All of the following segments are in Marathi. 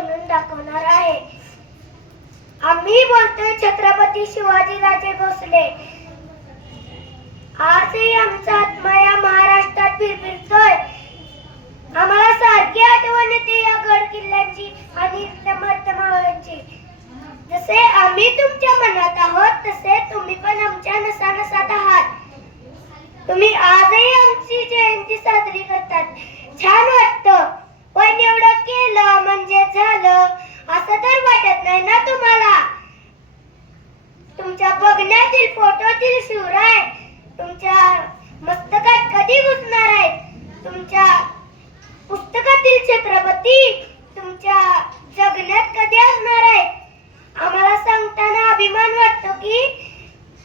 बनवून दाखवणार आहे. आम्ही बोलतोय छत्रपती शिवाजीराजे भोसले. आजही आमचा आत्मा या महाराष्ट्रात फिरतोय. आम्हाला सारखी आठवण येते या गड किल्ल्यांची आणि मावळ्यांची. जसे आम्ही तुमच्या मनात आहोत तसे तुम्ही पण आमच्या नसानसात आहात. तुम्ही आजही आमची जयंती साजरी करतात. छान वाटतं. पण एवढं केलं म्हणजे झालं असं तर वाटत नाही ना तुम्हाला? तुमच्या बघण्यातील फोटोतील शिवराय तुमच्या मस्तकात कधी घुसणार आहेत? तुमच्या पुस्तकातील छत्रपती तुमच्या जगण्यात कधी असणार आहेत? आम्हाला सांगताना अभिमान वाटतो की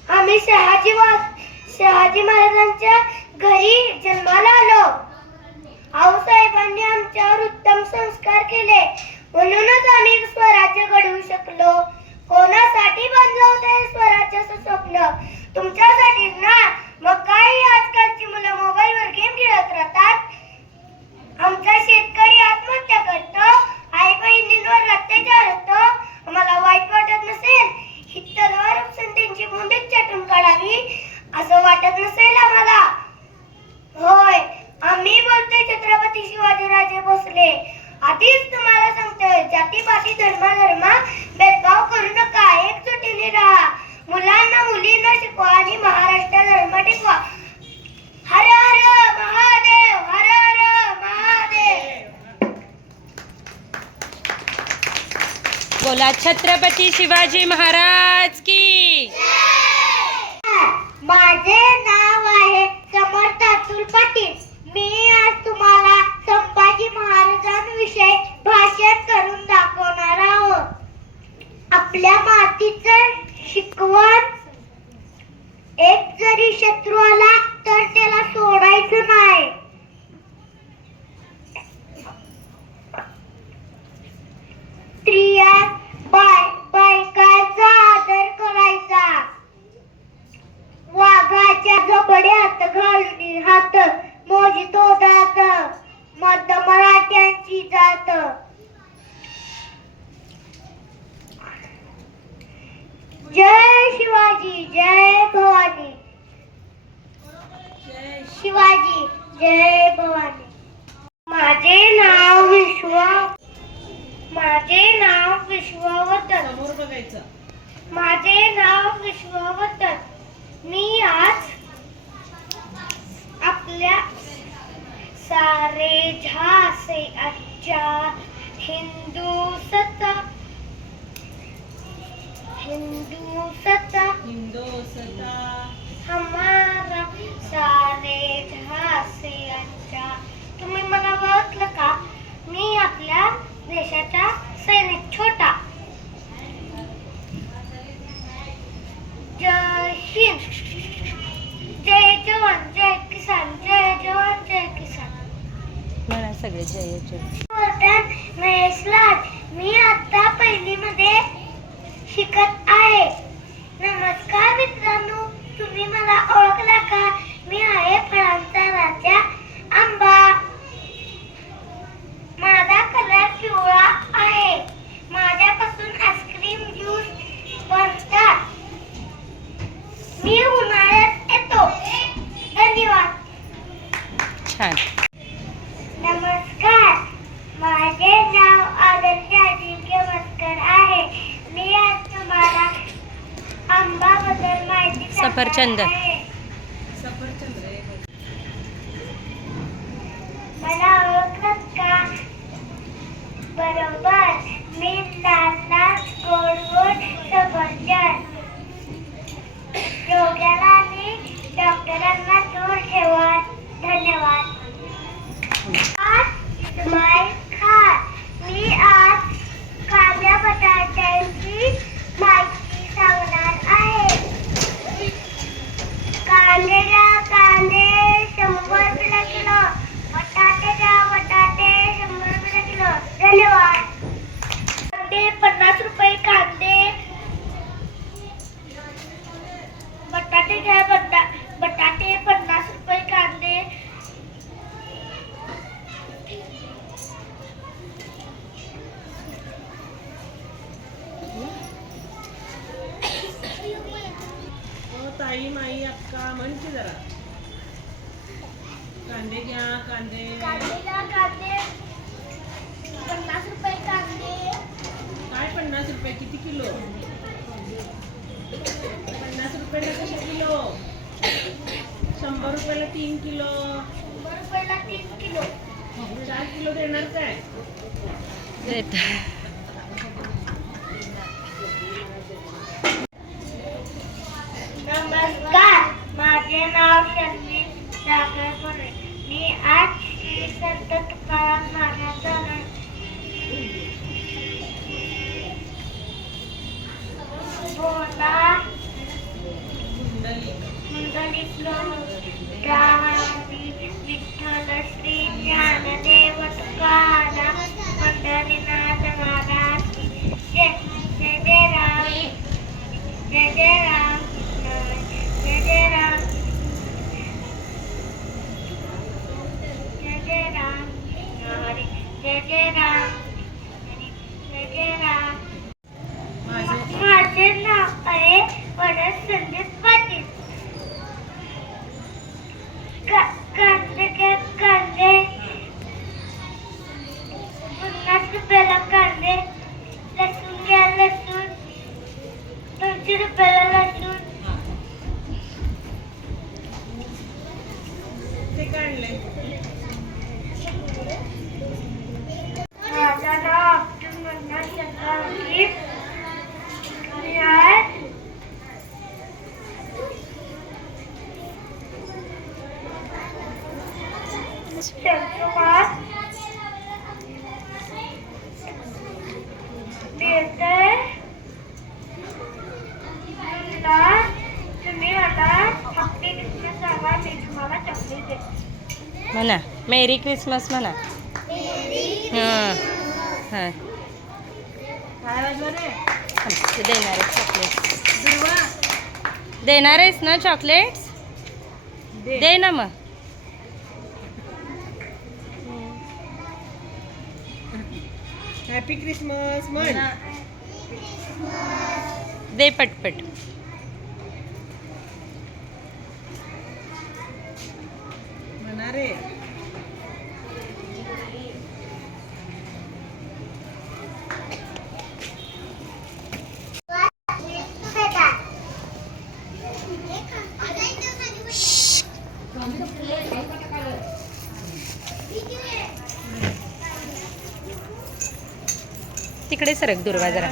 आम्ही शहाजी महाराजांच्या घरी जन्माला आलो. आऊसाहेबांनी आमच्यावर उत्तम संस्कार केले म्हणूनच आम्ही स्वराज्य घडवू शकलो. कोणासाठी बांधलं होतं हे स्वराज्याचं स्वप्न? तुमच्यासाठीच ना. मग काही आजकालची मुलं मोबाईलवर गेम खेळत राहतात. आमचा शेतकरी आत्महत्या करतो, आई बहिणींवर अत्याचार होतो. आम्हाला वाईट वाटत नसेल? ही तलवार उपसून त्यांची मुंडीच छाटून काढावी असं वाटत नसेल आम्हाला? होय, आम्ही बोलतोय छत्रपती शिवाजीराजे भोसले. आधीच तुम्हाला सांगतोय, जातीपाती धर्मा भेदभाव करू नका. एकजुटीने राहा. मुलांना मुलींना शिकवा आणि महाराष्ट्र धर्म टिकवा. हर हर महादेव, हर हर महादेव. बोला छत्रपती शिवाजी महाराज की. माझे नाव आहे समर्थ अतुल पाटील. मी आज तुम्हाला संभाजी महाराजांविषयी भाषण करून दाखवणार आहोत. आपल्या मातीचं शिकवण. एक जरी शत्रू आला तर त्याला सोडायचं नाही. स्त्रिया बायकांचा आदर करायचा. वाघाच्या जबड्यात घालून हात मोजतो दात. मध्य मराठ्यांची जात. जय शिवाजी, जय भवानी. शिवाजी, जय भवानी. माझे नाव विश्ववतन. माझे नाव विश्ववतन. मी आज आपल्या सारे झासे अच्छा हिंदुस्ता हमारा सारे झासे अच्छा. तुम्ही मला ओळखलं का? मी आपल्या देशाचा सैनिक छोटा. जय हिंद. जय जवान जय किसान. जय जवान जय किसान. म्हणा सगळे जय जय. महेश लाड. मी आता पहिलीमध्ये शिकत आहे. नमस्कार मित्रांनो, तुम्ही मला ओळखला का? मी आहे फळांचा राजा आंबा. माझा कलर पिवळा आहे. माझ्यापासून आईस्क्रीम ज्यूस बनतात. मी उन्हाळ्यात येतो. धन्यवाद. छान. नमस्कार, माझे नाव आदर्श अजिंक्य मस्कर आहे. मी आज तुम्हाला आंबाबद्दल माहिती सफरचंद. सांगणार आहे. मला ओळखलं का? बरोबर, मी लाल लाल गोड गोड सफरचंद. रोग्याला आणि डॉक्टरांना दूर ठेवा. धन्यवाद. स्माईल खान. मी आज कांद्या बटाट्यांची माहिती सांगणार आहे. कांदे 100 रुपये किलो. बटाटे 100 रुपये किलो. धन्यवाद. कांदे 50 रुपये कांदे. बटाटे घ्या. बटाटे 50 रुपये कांदे. ताई माई अक्का म्हणते जरा. कांदे घ्या कांदे. कांदेला कांदे 50 रुपये कांदे. काय 50 रुपये किती किलो? 50 रुपयाला कसे किलो? 100 रुपयाला 3 किलो. 100 रुपयाला 3 किलो. 4 किलो देणार काय? देत. नमस्कार, माझे नाव शर्मी सागर गोरे. मी आज श्री संत तुकाराम महाराजांना बोला कुंडलिक राहावी विठ्ठल श्री ज्ञानदेव तुकाराम पंढरीनाथ महाराज की जय. जय जय राम, जय जय राम, जय जय राम, जय जय राम, हरी जय जय राम, हरी जय जय राम. माझे नाव आहे वनस संदीप पाटील. कांदे घ्या कांदे 50 रुपयाला कांदे. लसूण घ्या लसूण 200 रुपयाला लसूण. ते काढले. माझं नाव अब्दुल मन्नान चक्रवर्ती. मी आज शंकरवार मिळतंय. तुम्ही मला हॅपी क्रिसमस सांगा, मी तुम्हाला चॉकलेट देते. म्हणा मेरी क्रिसमस म्हणा. हां हां काय वाजलं रे? देणार आहे चॉकलेट. दुर्वा देणार आहेस ना चॉकलेट्स? दे. दे ना मग. हॅपी क्रिसमस म्हण. दे पटपट. म्हणा रे. तिकडे सरक दुर्वा जरा.